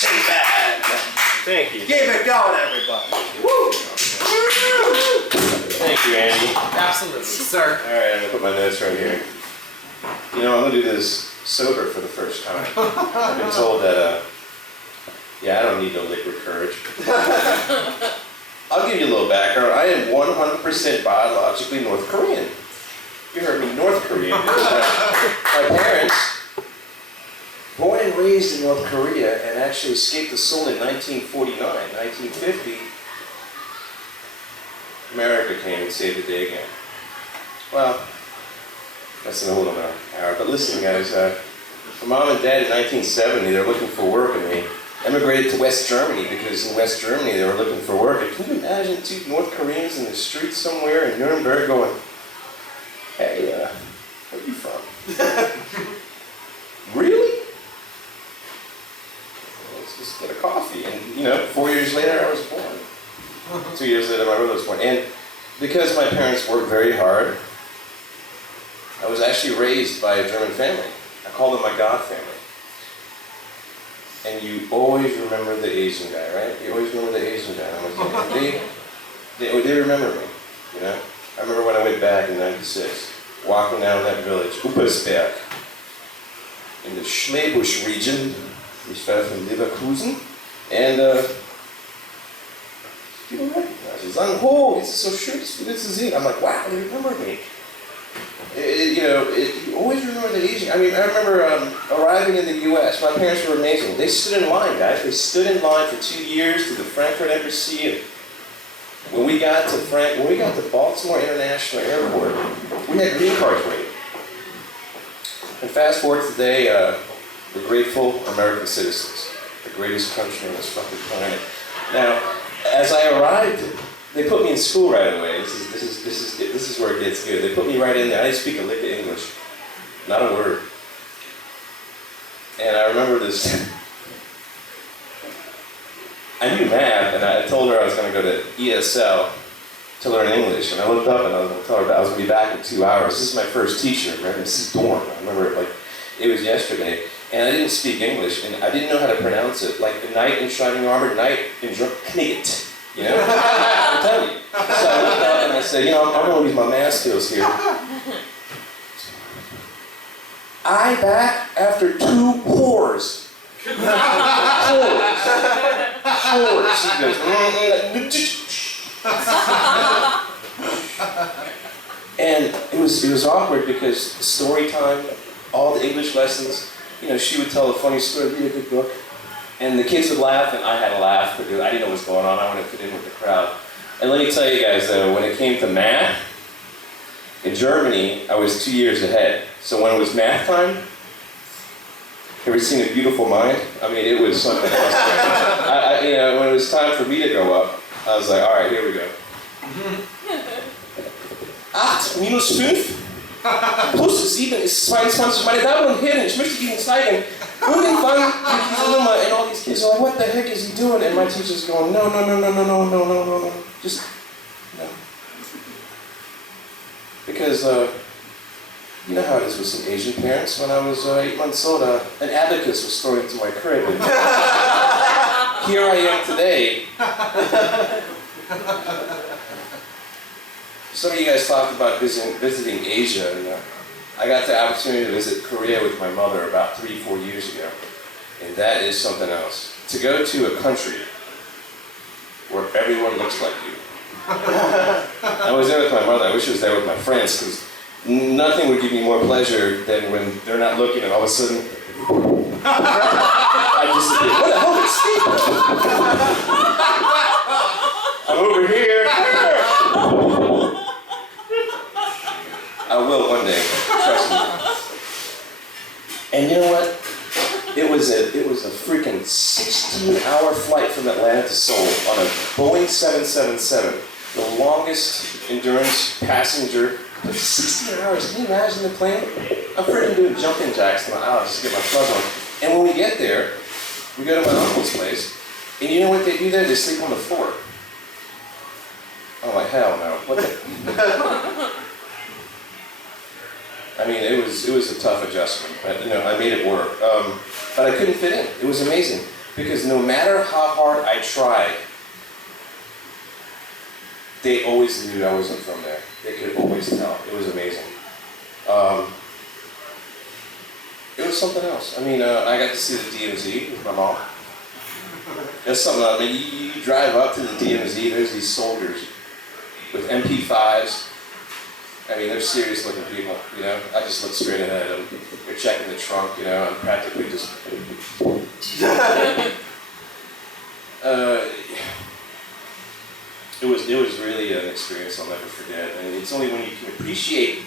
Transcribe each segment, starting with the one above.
Shinbad. Thank you. Keep it going, everybody. Woo! Thank you, Andy. Absolutely, sir. All right, I'm gonna put my notes right here. You know, I'm gonna do this sober for the first time. I've been told that, yeah, I don't need no liquid courage. I'll give you a little background. I am 100% biologically North Korean. You heard me, North Korean. My parents, born and raised in North Korea, and actually escaped the Seoul in 1949, 1950. America came and saved the day again. Well, that's in a little hour. But listen, guys, my mom and dad in 1970, they were looking for work, and they emigrated to West Germany because in West Germany they were looking for work. And can you imagine two North Koreans in the street somewhere in Nuremberg going, "Hey, where are you from?" Really? Let's just get a coffee. And 4 years later I was born. 2 years later my brother was born. And because my parents worked very hard, I was actually raised by a German family. I call them my God family. And you always remember the Asian guy, right? You always remember the Asian guy. They remember me, you know? I remember when I went back in '96, walking down that village, Uppersberg, in the Schlebusch region, which fell from Leverkusen, and people recognize me. Sagen, "Oh, it's so schön, it's good to see." I'm like, wow, they remember me. You always remember the Asian. I mean, I remember arriving in the U.S. My parents were amazing. They stood in line, guys. They stood in line for 2 years to the Frankfurt Embassy. And when we got to Baltimore International Airport, we had green cards waiting. And fast forward to today, we're grateful American citizens, the greatest country on this fucking planet. Now, as I arrived, they put me in school right away. This is where it gets good. They put me right in there. I didn't speak a lick of English, not a word. And I remember this. I knew math, and I told her I was going to go to ESL to learn English. And I looked up and I was going to tell her that I was going to be back in 2 hours. This is my first teacher, right? Mrs. Dorn. I remember it was yesterday. And I didn't speak English, and I didn't know how to pronounce it. Like the knight in shining armor, knight in knit. You know? I'm telling you. So I looked up and I said, I'm going to use my math skills here. I back after 2 whores. Whores. She goes, and it was awkward because story time, all the English lessons, she would tell a funny story, read a good book. And the kids would laugh, and I had to laugh because I didn't know what was going on. I wanted to fit in with the crowd. And let me tell you guys, though, when it came to math, in Germany, I was 2 years ahead. So when it was math time, ever seen A Beautiful Mind? I mean, it was something else. When it was time for me to go up, I was like, all right, here we go. 8 minus 5 plus 7 ist 22. Meine Damen und Herren, ich möchte Ihnen zeigen, irgendwann mit dieser Nummer, and all these kids are like, what the heck is he doing? And my teacher's going, no. Just, no. Because, you know how it is with some Asian parents. When I was 8 months old, an abacus was thrown into my crib. And here I am today. Some of you guys talked about visiting Asia, and I got the opportunity to visit Korea with my mother about 3-4 years ago, and that is something else. To go to a country where everyone looks like you. I was there with my mother. I wish I was there with my friends, because nothing would give me more pleasure than when they're not looking and all of a sudden, I just think, what the hell is Steve? I'm over here. I will one day, trust me. And you know what? It was a freaking 16-hour flight from Atlanta to Seoul on a Boeing 777, the longest endurance passenger. 16 hours. Can you imagine the plane? I'm freaking doing jumping jacks to my house to get my plug on. And when we get there, we go to my uncle's place, and you know what they do there? They sleep on the floor. I'm like, hell no. What the? I mean, it was a tough adjustment, but I made it work. But I couldn't fit in. It was amazing Because no matter how hard I tried, they always knew I wasn't from there. They could always tell. It was amazing. It was something else. I mean, I got to see the DMZ with my mom. That's something else. I mean, you drive up to the DMZ, there's these soldiers with MP5s. I mean, they're serious looking people, you know? I just look straight ahead of them. They're checking the trunk, you know? I'm practically just... It was really an experience I'll never forget. And it's only when you can appreciate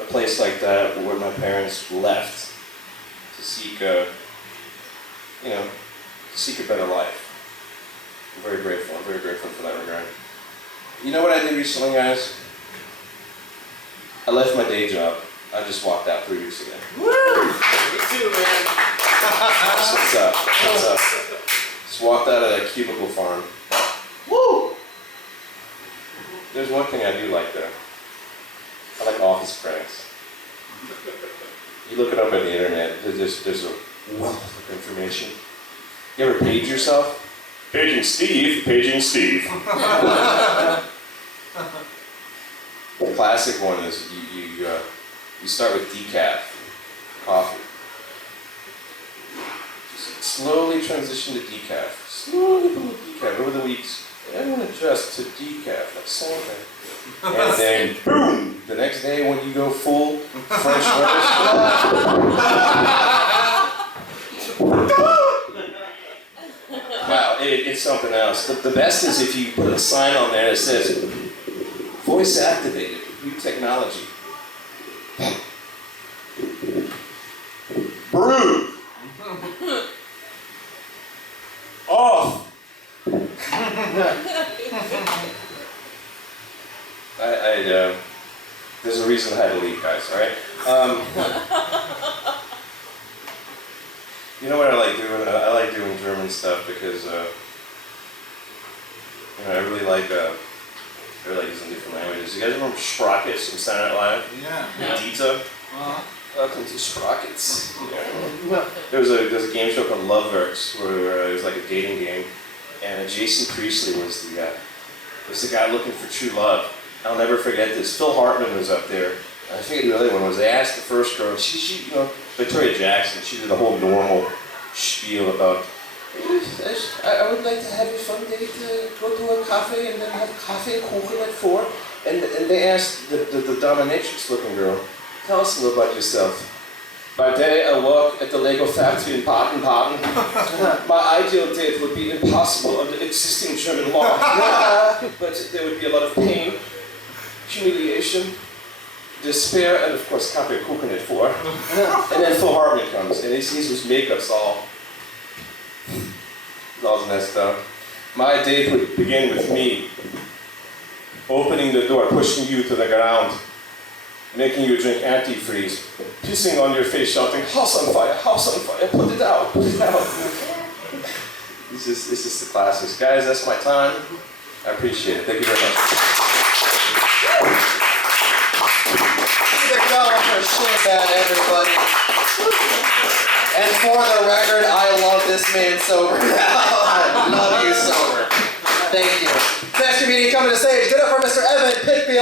a place like that where my parents left to seek a better life. I'm very grateful. I'm very grateful for that regard. You know what I did recently, guys? I left my day job. I just walked out 3 weeks ago. Woo! Me too, man. What's up? What's up? Just walked out of that cubicle farm. Woo! There's one thing I do like though. I like office pranks. You look it up on the internet, there's a wealth of information. You ever page yourself? Paging Steve, paging Steve. The classic one is you start with decaf coffee. Just slowly transition to decaf. Slowly put decaf over the weeks. Everyone adjust to decaf, like something. And then, boom! The next day when you go full French roast. Wow, it's something else. The best is if you put a sign on there that says, voice activated, new technology. Brew. Off. There's a reason I had to leave, guys, alright? You know what I like doing? I like doing German stuff because, I really like using different languages. You guys remember Sprockets from Saturday Night Live? Yeah. Dita? Welcome to Sprockets. Yeah. There's a game show called Love Works where it was like a dating game, and Jason Priestley was the guy looking for true love. I'll never forget this. Phil Hartman was up there. I forget who the other one was. They asked the first girl, she Victoria Jackson, she did a whole normal spiel about, I would like to have a fun date, go to a cafe and then have coffee and kuchen at 4. And they asked the dominatrix looking girl, tell us a little about yourself. By day, I work at the Lego factory in Baden-Baden. My ideal date would be impossible under existing German law. But there would be a lot of pain, humiliation, despair, and of course, Kaffee Kuchen at 4. And then Phil Hartman comes, and he sees his makeup's all messed up. My date would begin with me opening the door, pushing you to the ground, making you drink antifreeze, pissing on your face, shouting, house on fire, put it out, put it out. It's just the classics. Guys, that's my time. I appreciate it. Thank you very much. Keep it going for Shinbad, everybody. And for the record, I love this man sober now. I love you sober. Thank you. Next comedian coming to stage. Good up for Mr. Evan Pickfield.